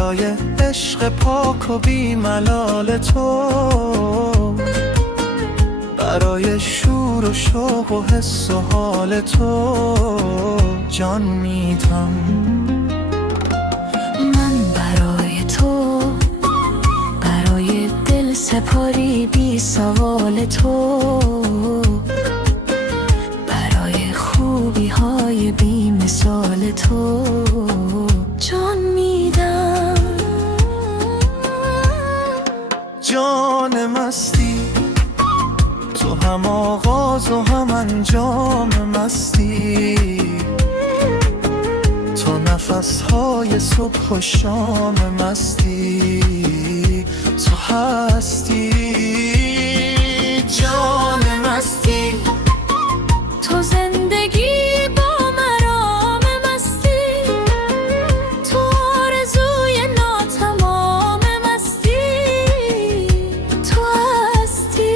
برای عشق پاک و بی ملال تو، برای شور و شوق و حس و حال تو جان میدم. من برای تو، برای دل سپاری بی سوال تو، برای خوبی های بی مثال تو جان میدم. جان مستی تو، هم آغاز و هم انجام مستی، تو نفسهای صبح و شام مستی، تو هستی جان مستی. تو زندگی با مرام مستی، تو آرزوی ناتمام مستی، تو هستی.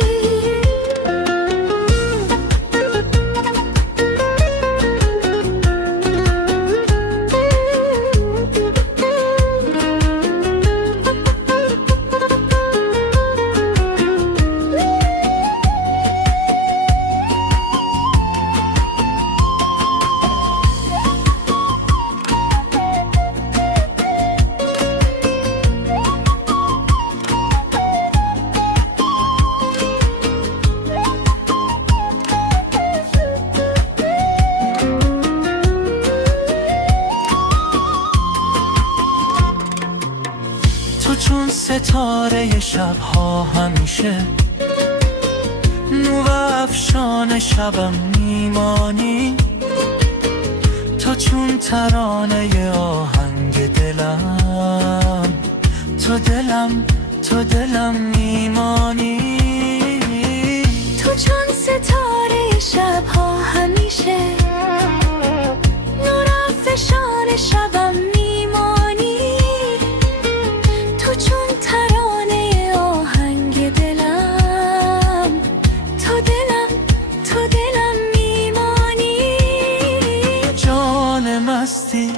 تو چون ستاره شبها همیشه، نور افشان شبم میمانی، تو چون ترانه آهنگ دلم، تو دلم میمانی. تو چون ستاره شبها همیشه، نور افشان شبم میمانی، تو چون ترانه آهنگ دلم، تو دلم میمانی. جان مستی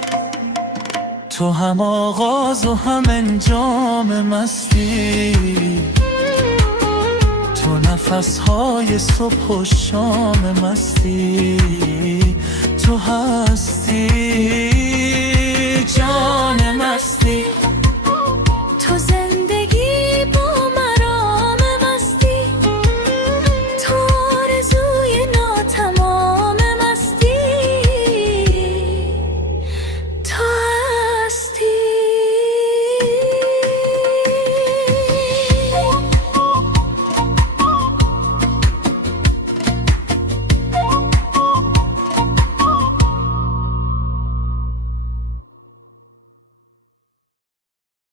تو، هم آغاز و هم انجام مستی، تو نفسهای صبح و شام مستی، تو هستی جان